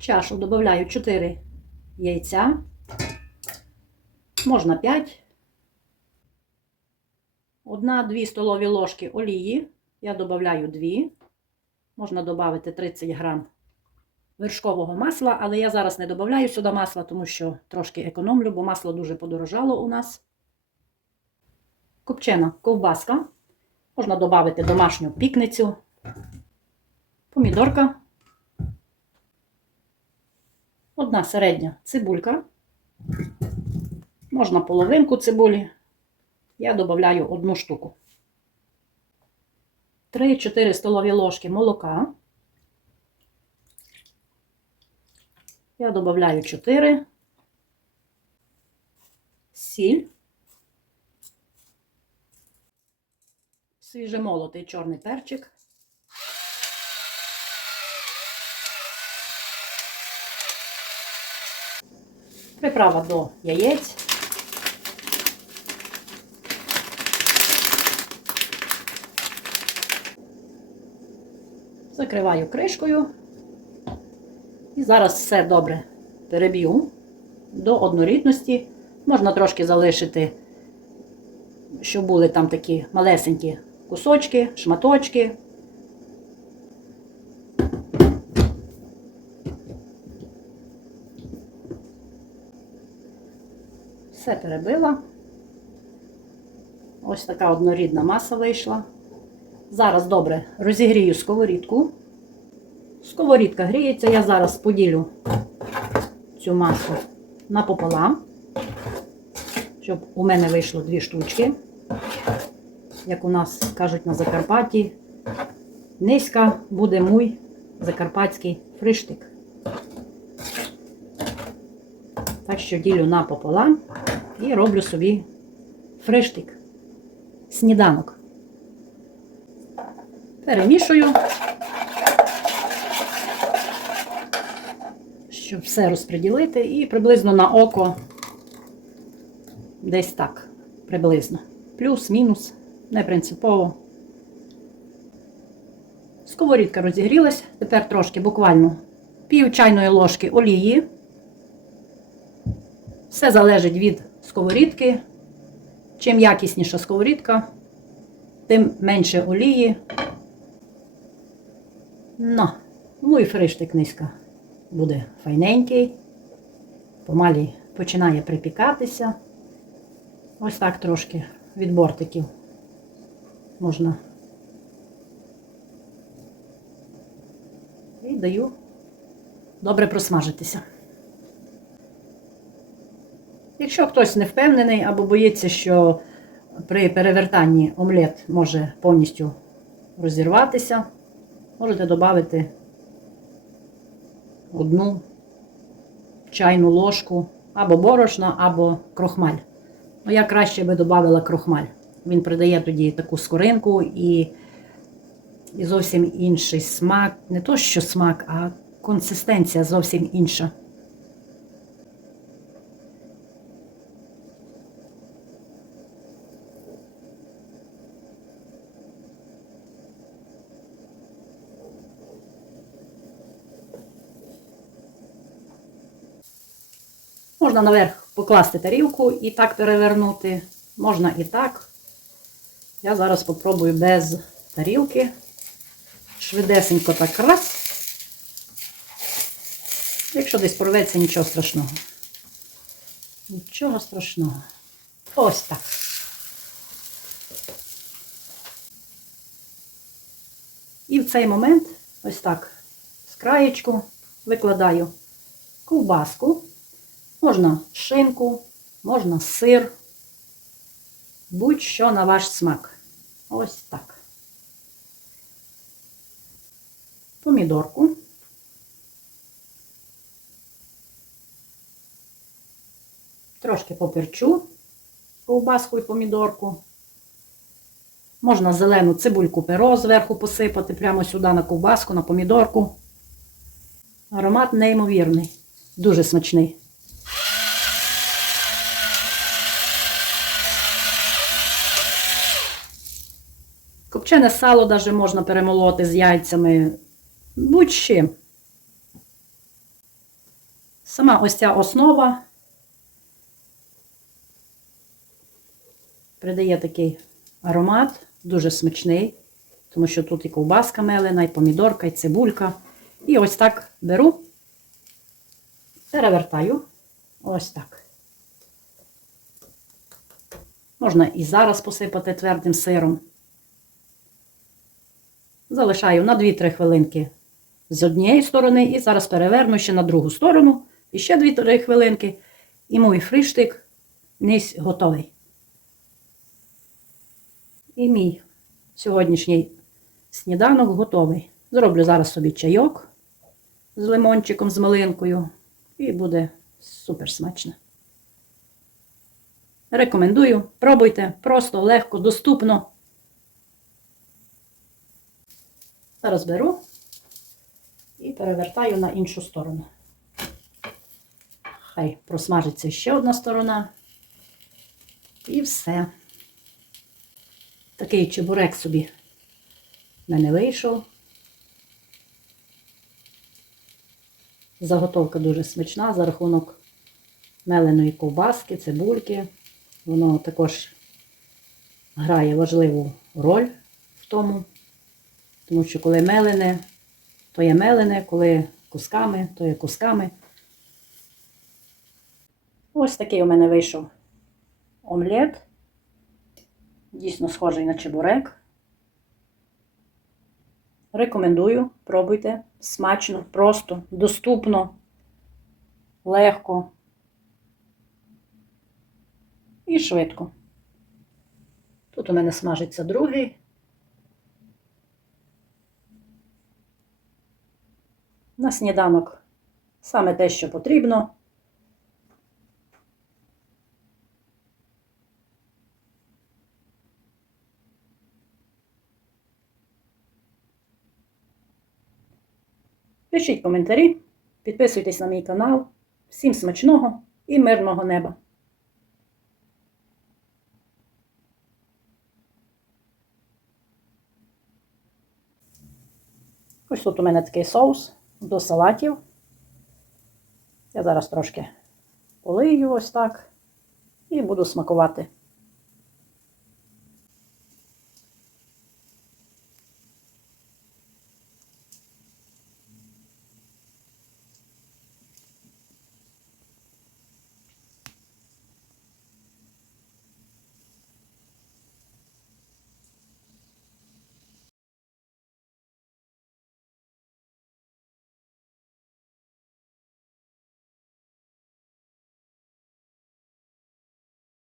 чашу додаю 4 яйця, можна 5, 1-2 столові ложки олії, я додаю 2, можна додати 30 грам вершкового масла, але я зараз не додаю сюди масла, тому що трошки економлю, бо масло дуже подорожало у нас. Копчена ковбаска. Можна додати домашню пікницю, помідорка, одна середня цибулька. Можна половинку цибулі. Я додаю одну штуку. 3-4 столові ложки молока. Я додаю 4. Сіль. Свіжемолотий чорний перчик. Приправа до яєць. Закриваю кришкою. І зараз все добре переб'ю до однорідності. Можна трошки залишити, щоб були там такі малесенькі кусочки, шматочки. Все перебила. Ось така однорідна маса вийшла. Зараз добре розігрію сковорідку. Сковорідка гріється, я зараз поділю цю масу напополам, щоб у мене вийшло дві штучки. Як у нас кажуть на Закарпатті, низька буде мій закарпатський фриштик. Так що ділю напополам і роблю собі фриштик, сніданок. Перемішую. щоб все розподілити, і приблизно на око десь так, приблизно. Плюс-мінус, не принципово. Сковорідка розігрілась, тепер трошки буквально пів чайної ложки олії. Все залежить від сковорідки. Чим якісніша сковорідка, тим менше олії. Ну, ну і фриштик низька буде файненький, помалі починає припікатися. Ось так трошки від бортиків можна. І даю добре просмажитися. Якщо хтось не впевнений або боїться, що при перевертанні омлет може повністю розірватися, можете додати одну чайну ложку або борошна, або крохмаль. Ну, я краще би додавала крохмаль. Він придає тоді таку скоринку і, і зовсім інший смак. Не то, що смак, а консистенція зовсім інша. Можна наверх покласти тарілку і так перевернути. Можна і так. Я зараз спробую без тарілки. Швидесенько так раз. Якщо десь порветься, нічого страшного. Нічого страшного. Ось так. І в цей момент, ось так, з краєчку викладаю ковбаску. Можна шинку, можна сир, будь-що на ваш смак. Ось так. Помідорку. Трошки поперчу ковбаску і помідорку. Можна зелену цибульку перо зверху посипати прямо сюди на ковбаску, на помідорку. Аромат неймовірний, дуже смачний. Копчене сало навіть можна перемолоти з яйцями. Будь-чим. Сама ось ця основа придає такий аромат, дуже смачний, тому що тут і ковбаска мелена, і помідорка, і цибулька. І ось так беру, перевертаю. Ось так. Можна і зараз посипати твердим сиром. Залишаю на 2-3 хвилинки з однієї сторони, і зараз переверну ще на другу сторону. І ще 2-3 хвилинки. І мій фриштик нись готовий. І мій сьогоднішній сніданок готовий. Зроблю зараз собі чайок з лимончиком, з малинкою. І буде супер смачно. Рекомендую. Пробуйте. Просто, легко, доступно. Зараз беру і перевертаю на іншу сторону. Хай просмажиться ще одна сторона. І все. Такий чебурек собі в мене вийшов. Заготовка дуже смачна за рахунок меленої ковбаски, цибульки. Воно також грає важливу роль в тому, тому що коли мелене, то є мелене, коли кусками, то є кусками. Ось такий у мене вийшов омлет. Дійсно схожий на чебурек. Рекомендую, пробуйте. Смачно, просто, доступно, легко і швидко. Тут у мене смажиться другий. На сніданок саме те, що потрібно. Пишіть коментарі, підписуйтесь на мій канал. Всім смачного і мирного неба! Ось тут у мене такий соус до салатів. Я зараз трошки полию ось так і буду смакувати.